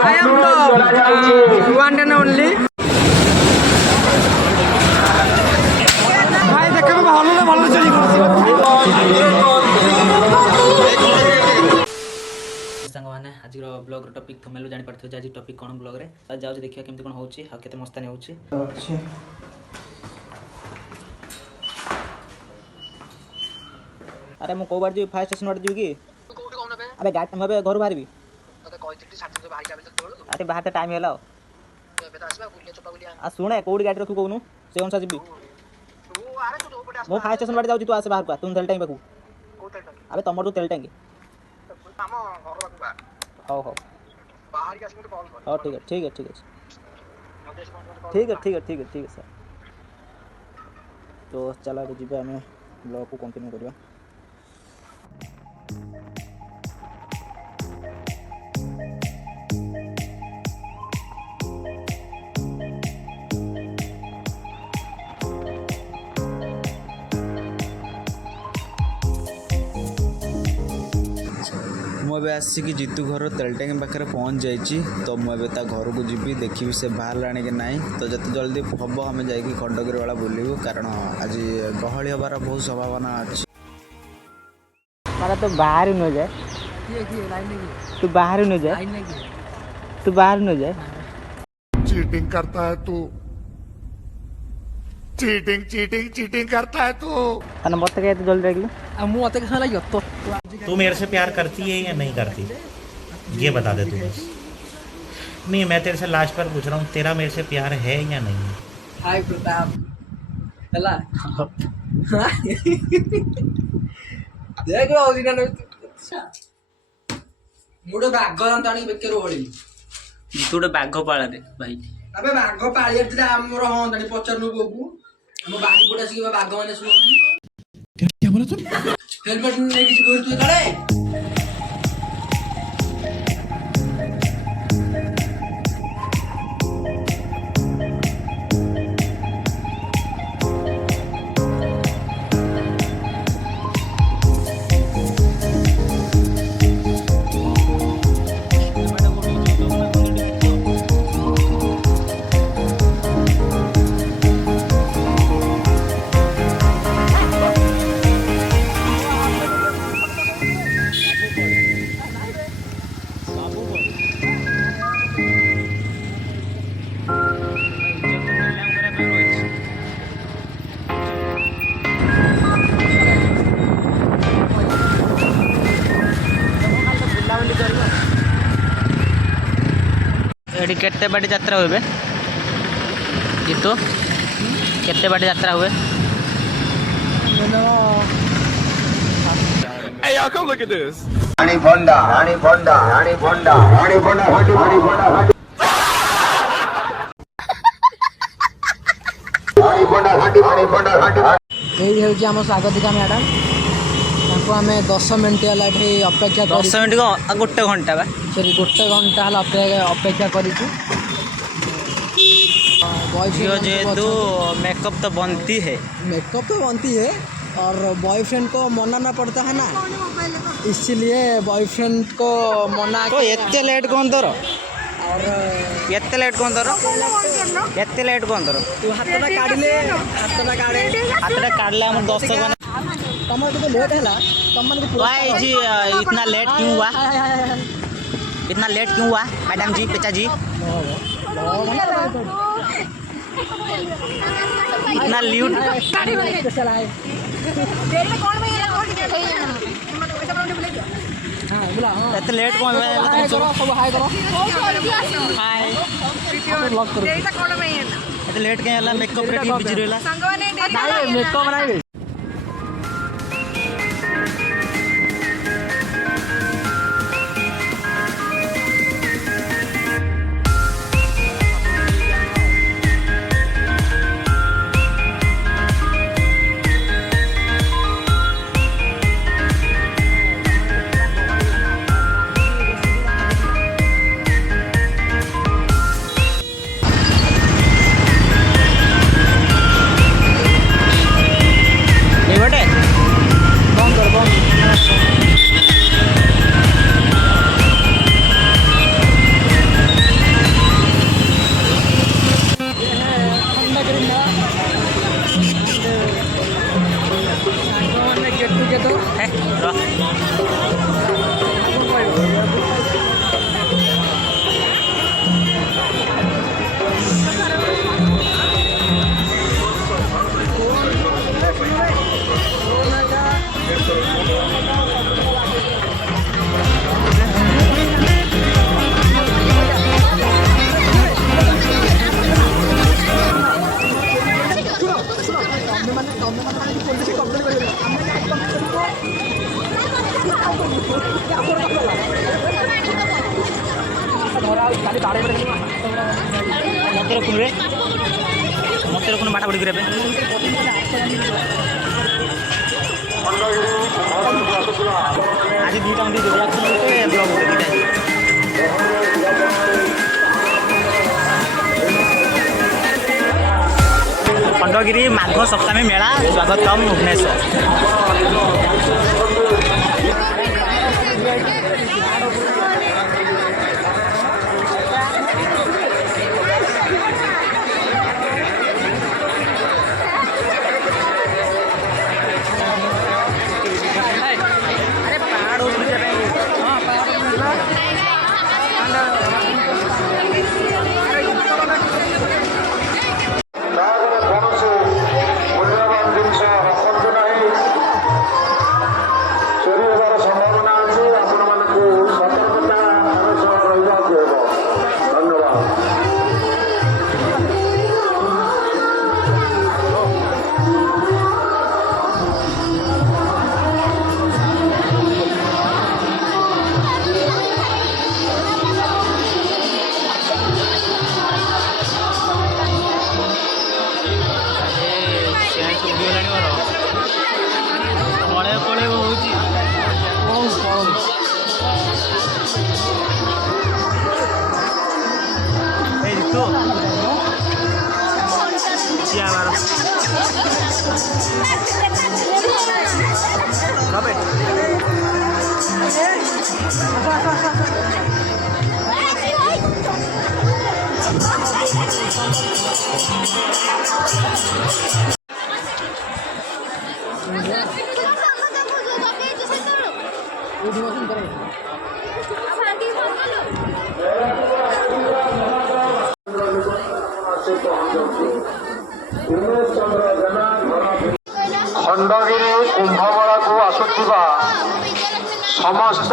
I am the one and only. ভাই দেখে ভালো না ভালো চুরি করছি ସାଙ୍ଗମାନେ ଆଜିର ବ୍ଲଗ୍ର ଟପିକ୍ ଥମ୍ବନେଲ୍ରୁ ଜାଣିପାରୁଥିବେ ଯେ ଆଜି ଟପିକ୍ କ'ଣ ବ୍ଲଗ୍ରେ ଯାଉଛି ଦେଖିବା କେମିତି କ'ଣ ହେଉଛି ଆଉ କେତେ ମସ୍ତାନି ହେଉଛି। ଆରେ ମୁଁ କେଉଁ ବାଟ ଯିବି ଫାୟାର ଷ୍ଟେସନ ବାଟ ଯିବି କି? ଆରେ ଗାଡ଼ି ମୁଁ ଏବେ ଘରୁ ବାହାରିବି। ଆରେ ବାହାରତେ ଟାଇମ୍ ହେଲା ଆଉ ଶୁଣେ କେଉଁଠି ଗାଡ଼ି ରଖିବୁ କହୁନୁ ସେ ଅନୁସାରେ ଯିବି। ମୁଁ ଫାୟାର ଷ୍ଟେସନ ବାଟେ ଯାଉଛି ତୁ ଆସେ ବାହାରକୁ ତୁମ ତେଲ ଟାଙ୍କି ପାଖକୁ। ଆବେ ତମର ତୁ ତେଲ ଟାଙ୍କି ହଉ ହଉ ହଉ ଠିକ୍ ଅଛି ଠିକ୍ ଅଛି ଠିକ୍ ଅଛି ଠିକ୍ ଅଛି ଠିକ୍ ଅଛି ଠିକ୍ ଅଛି ଠିକ୍ ଅଛି ସାର୍। ତ ଚାଲ ଏବେ ଯିବା ଆମେ ବ୍ଲଗ୍କୁ କଣ୍ଟିନ୍ୟୁ କରିବା। मुझे आसिक जीतू घर तेलटांगी पाखे पहुँच जाइए तो मुझे घर को जी देखी से बाहर कि ना तो जिते जल्दी हम आम जा खंडगिरी वाला बुलू कारण आज गहली हबार बहुत संभावना अच्छी। तो बाहर न जाए तू बाहर न जाए तू बाहर न जाए चीटिंग करता है तू चीटिंग चीटिंग चीटिंग करता है तू मत क्या जल्दी लगे मुझे कैसा लगे तो तू मेरे से प्यार करती है या नहीं करती ये बता दे तू बस। नहीं मैं तेरे से लास्ट पर पूछ रहा हूँ तेरा मेरे से प्यार है या नहीं। हाय प्रताप चला देख लो उसी का मुड़े बाघ अंताणी बेके रोड़ी तू बाघ पाला दे भाई। अबे बाघ पाली आते हमर हंताणी पचरनु बोबू हम बाड़ी पटे आसी बाघ माने सुनती क्या बोला तू हेलमेट नहीं किसी को तू करे एटी केते बाटी यात्रा हुए जीतू केते बाटी यात्रा हुए? Hey y'all come look at this. Honey Fonda, Honey Fonda, Honey Fonda, Honey Fonda, Honey Fonda, Honey Fonda, Honey Fonda, यही हूँ आम स्वागतिका मैडम आम 10 मिनट है अपेक्षा 10 मिनट को गोटे घंटा बा सॉरी गोटे घंटा है अपेक्षा कर जेहेतु मेकअप तो बनती है और बॉयफ्रेंड को मना ना पड़ता है ना इसलिए बॉयफ्रेंड को मना तो एते लेट कौन तोर और एते लेट कौन तोर एते लेट कौन तोर तू हाथटा काढ़ले हाथटा काढ़ले हम 10 बना तुम तो लेट है तुम भाई जी इतना लेट क्यों हुआ इतना लेट क्यों हुआ मैडम जी पिता जी इतना ल्यूट एते लेट कौन हाय एते लेट कहीं हला मेकअप रे बिजी रहला मेकअप नहीं ମତେ ରଖୁନୁ ବାଟା ବଡ଼ି କରିବା ଆଜି ଦୁଇଟା ମନ୍ଦିର ବ୍ଲଗ खंडगिरी माघ सप्तमी मेला स्वागतम भुवनेश्वर। खंडगिरी कुंभमेला को आसुथिबा समस्त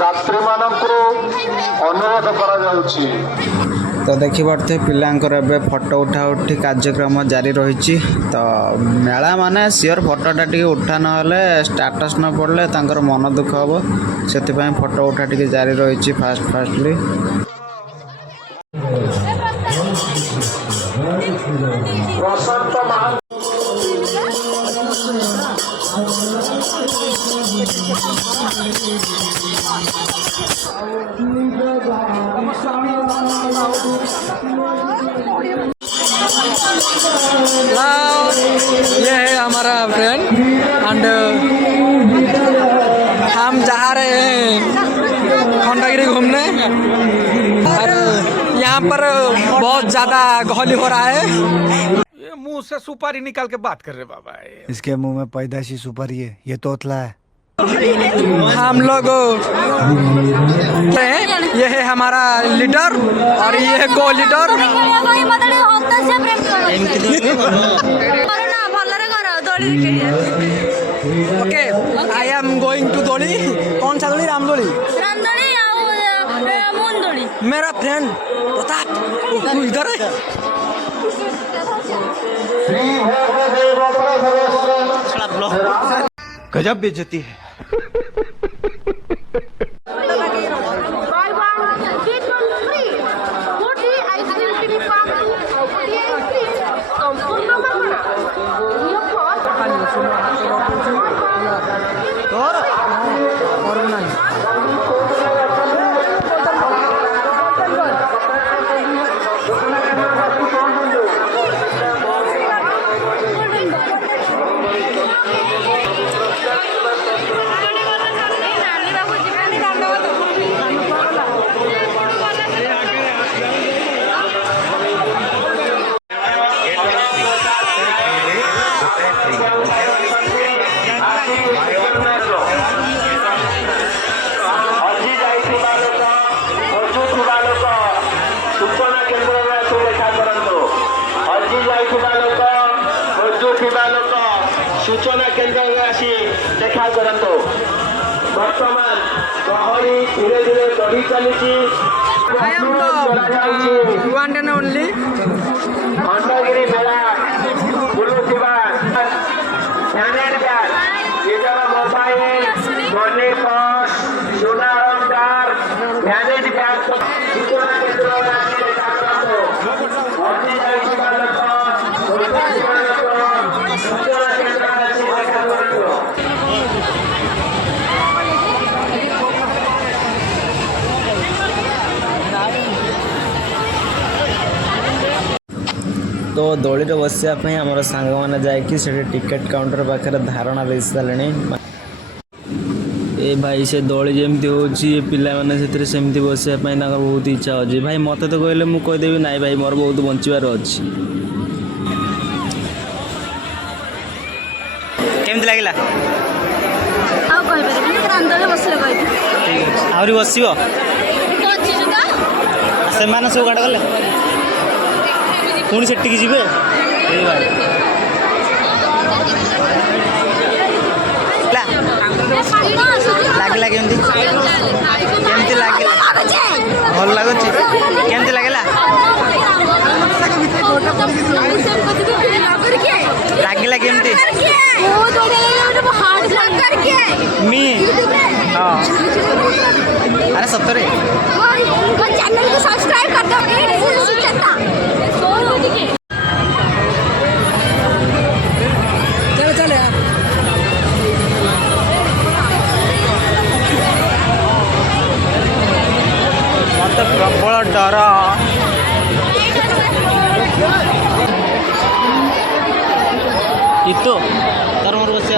यात्री मानकु अनुरोध करा जाउछि। तो देखिपे पिलांकर ए फोटो उठा उठी कार्यक्रम जारी रही। तो मेला माने सियोर फोटोटा टी उठा ना स्टाटस न पड़े तांकर मन दुख हम से फोटो उठा टी जारी रही फास्टली। ये है हमारा फ्रेंड एंड हम जा रहे हैं खंडगिरी घूमने और यहाँ पर बहुत ज़्यादा गहली हो रहा है। ये मुंह से सुपारी निकाल के बात कर रहे बाबा। इसके मुंह में पैदाशी सुपारी है, ये तोतला है। हम लोग ये है हमारा लीडर और ये है co leader. Okay I am going to Doli. कौन सा दोली? रामदोली। मेरा फ्रेंड प्रताप तू इधर है। गजब बेइज्जती है। सूचना केन्द्र आसी देखा करंतु। वर्तमान गहली धीरे धीरे बढ़ी चली। खंडगिरी मेला बुलुवा ନିଜର ମୋବାଇଲ, ମନି ପର୍ସ, ସୁନା ଅଳଙ୍କାର, ଭ୍ୟାନିଟି ବ୍ୟାଗ तो दोली बसापी आम सांग मैंने जाकि टिकेट काउंटर पाखे धारणा दे सारे ए भाई से दोली जमी हो पे सेमती बसापी बहुत इच्छा अच्छी भाई मत तो कहले मुझे कहीदेवी ना भाई मोर बहुत बचार अच्छी केमती लगे आहरी बस से सब गाड़ गले पुणी से जी लगला केमती केमती लगे भल लगुच केमती लगे लगे केमती मी हाँ अरे सतरे चैनल को सब्सक्राइब कर दो। चले चले यार मत प्रबल डर इतो तार मोर बस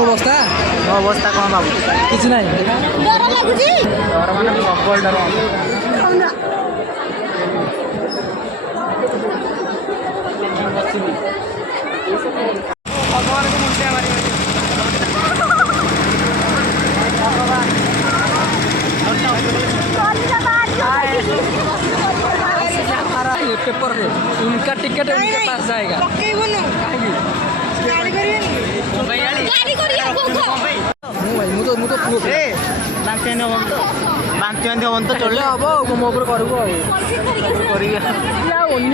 अवस्था मो अवस्था कौन बाबू किसी ना डर लगुची डर माने प्रबल डर पेपर रे उनका टिकट उनके पास जाएगा बांति हम तो चल हम मो करू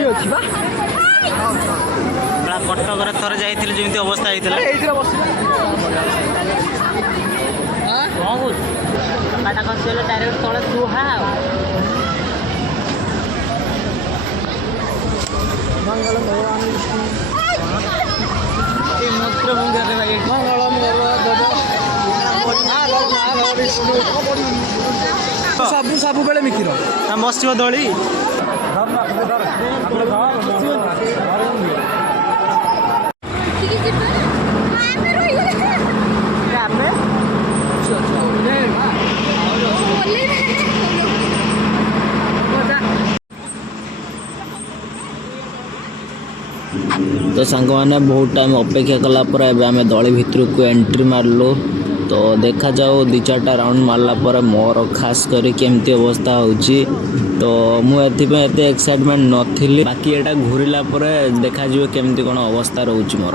अच्छी बा कटक थर जाइए जमी अवस्था होता खसीगले डायरेक्ट तले सुहा मंगल सब सब बेले मिकिर बस दली तो सांग मैंने बहुत टाइम अपेक्षा कलापर आम दली भितर को एंट्री मारलु तो देखा जाओ 2-4टा राउंड मारला पर मोर खास कर केमती अवस्था होची तो मुझे एते एक्साइटमेंट नथिली बाकी एटा घूरला पर देखा जिवो केमती कोन अवस्था रहउची मोर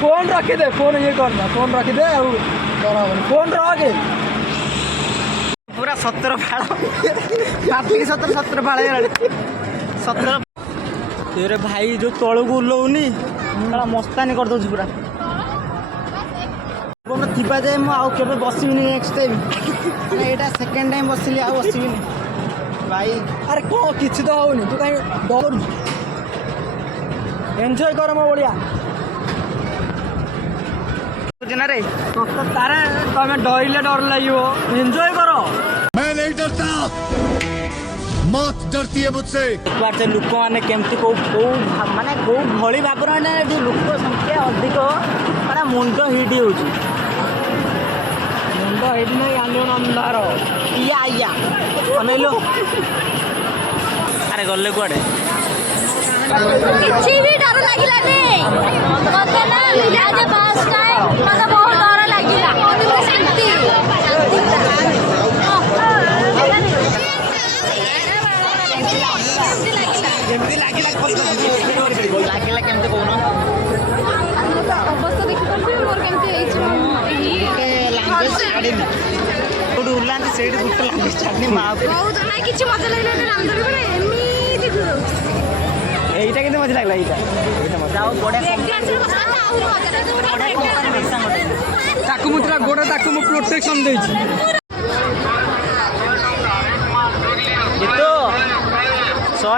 फोन रखीदे फोन ये करना फोन रखीदे फोन रखे पूरा 17 फाड़ 17 फाड़ 17 भाई जो तलू को ओह्लौनी मस्तानी कर दूसरी पूरा थी जाए मुझे बसबी नेक्स्ट टाइम यहाँ सेकेंड टाइम बसली बसबी भाई अरे कौन किसी तो होनी तू कहीं डर एंजॉय कर मो बढ़िया रे तारे तुम्हें डरले डर लगे एंजॉय करो मैं नहीं डरता मौत डरती है मुझसे बार से लोक मैंने केमती माने कौ भली भाव लोक संख्या अधिक माने मुंड हिट हो मुंड हिट नहीं आलो नंदार या या अनैलो अरे गले कुआडे किसी भी डर लगिला नहीं मते ना आज फर्स्ट टाइम मते बहुत डर लगिला शांति ଲାଗିଲା କେମିତି କହୁନ? ଅବସ୍ଥା ଦେଖିପାରୁଛି ମୋର କେମିତି ହେଇଛି ଲାଙ୍ଗୁଏଜ ଛାଡ଼ିନି କୋଉଠି ଉଲାନ୍ତି ସେଇଠି ଗୋଟେ ଲାଙ୍ଗୁଏଜ ଛାଡ଼ିନି ମା ବହୁତ ନାଇଁ କିଛି ମଜା ଲାଗିଲା ରାମଦୋଳି ବେଳେ ଏମିତି ଘୁରଉଛି ଏଇଟା କେମିତି ମଜା ଲାଗିଲା ଏଇଟା ଯାଉ ବଢ଼ିଆ ତାକୁ ମୁଁ ତା ଗୋଡ଼ ତାକୁ ମୁଁ ପ୍ରୋଟେକ୍ସନ୍ ଦେଇଛି। ଜିତୁ 100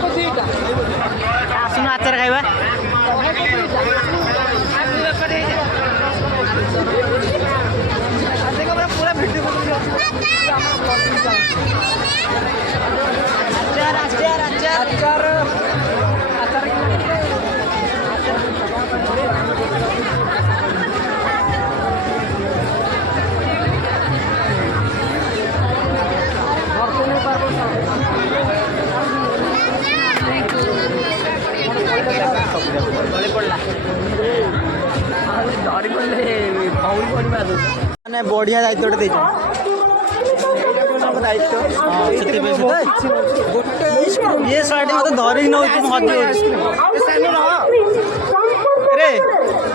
କୁ ଦିଟା ଆସୁନ ଆଚାର ଖାଇବା ପୁରା ଭିଡ଼ିଓ ମାନେ ବଢିଆ ଦାୟିତ୍ୱଟେ ଦେଇଛ ଦାୟିତ୍ୱ ଇଏ ଶହେଟି ମତେ ଧରିକି ନଉଛି ମୁଁ ହଜି ହଉଛି ରେ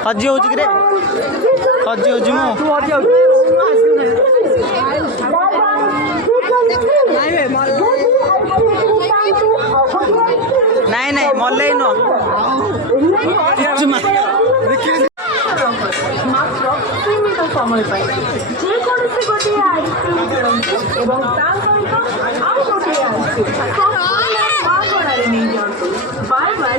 ହଜି ହଉଛି କିରେ ହଜି ହଉଛି ମୁଁ ନାଇଁ ନାଇଁ ମଲେଇ ନୁହଁ ସମୟ ପାଇଁ ଯେକୌଣସି ଗୋଟିଏ ଆଇସ୍କ୍ରିମ୍ କିଣନ୍ତୁ ଏବଂ ତା ସହିତ ଆଉ ଗୋଟିଏ ଆଇସ୍କ୍ରିମ୍ ମାଗଣାରେ ନେଇଯାଆନ୍ତୁ ବାଏ ବାଏ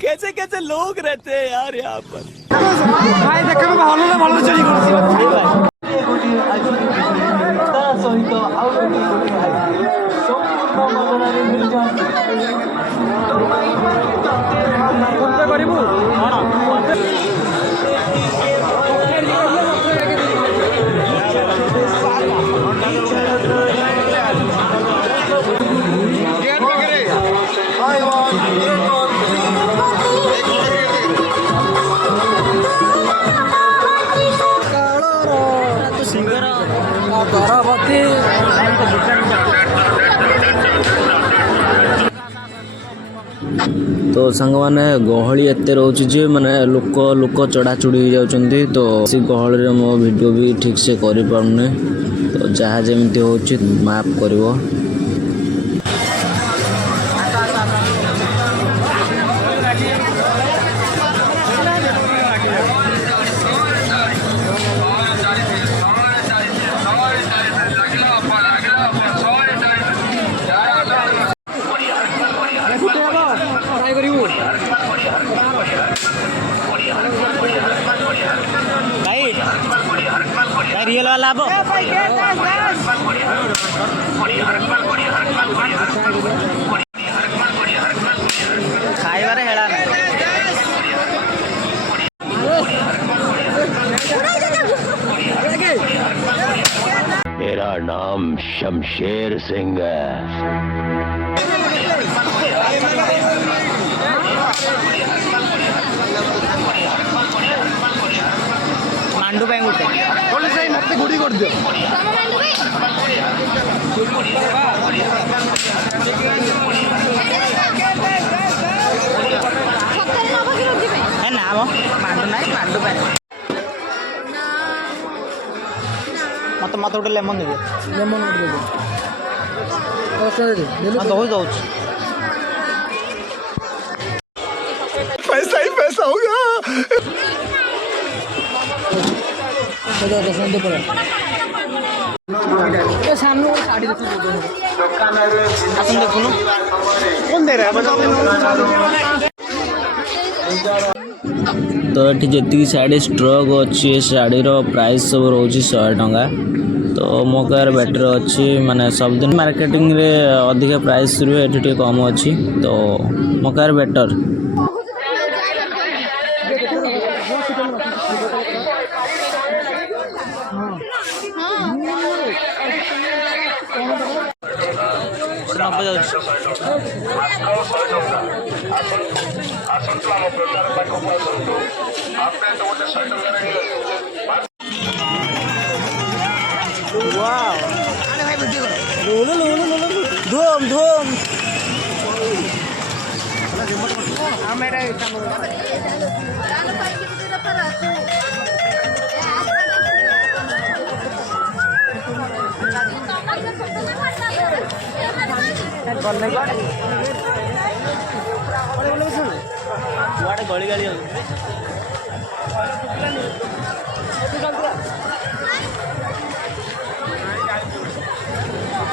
कैसे कैसे लोग रहते हैं यार यहाँ पर ଭାଇ ଦେଖ ଭଲ ଭଲ ଚୋରି କରୁଛି କରିବୁ तो सांग मैंने गहली एत रोचे जे माने लोक चढ़ाचढ़ी हो जाती तो से गहली मो वीडियो भी ठीक से कर पारे तो जहाँ जमी हो माफ कर रियल वाला अब खाइबार हेड़ा मेरा नाम शमशेर सिंह है। मांडू पे गोटे मत गुड़ी कर दियो ना मांडू ना मांडू पे मत मत गोटे लेमन दे लेमन दौड़ दौड़ पैसा ही पैसा होगा। देखुन कौन दे रहा तो ये जी शाढ़ी स्ट्रक अच्छी शाढ़ी प्राइस सब रोच 100 टंका तो मो कहर बेटर अच्छी माने सब दिन मार्केटिंग रे अधिक प्राइस रुए ये कम अच्छी तो मो कहर बेटर धूम धूम गली गली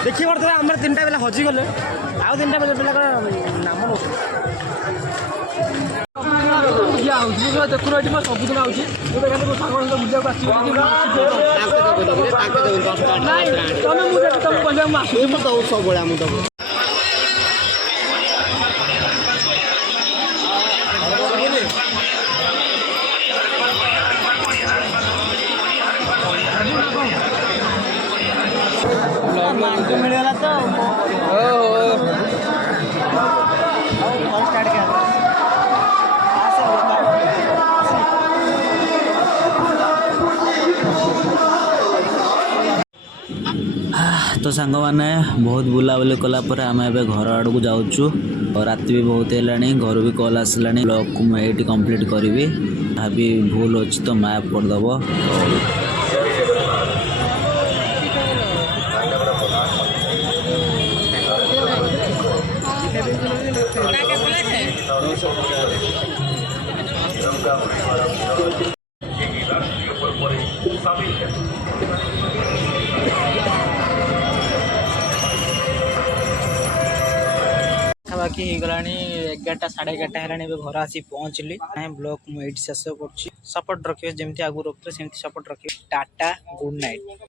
देखिए पड़े आम 3टा पिला हजिगले आउ 3टा पिला नाम देखुन ये सबुदिन आऊँगी सब मिलगला तो स्टार्ट किया तो सांग मैंने बहुत बुलाबुली कलापर आम ए घर आड़ को जाऊँ राति भी बहुत है घर भी कल आसला ब्लॉग को मुझे ये कंप्लीट करी भाभी भूल अच्छी तो मैप करदेव बाकी होगला 11टा 11:30 है घर आसी पहुँचली ब्लॉग मुझे शेष कर सपोर्ट रखिए जमी आगु रखिए सेमती सपोर्ट रखिए टाटा गुड नाइट।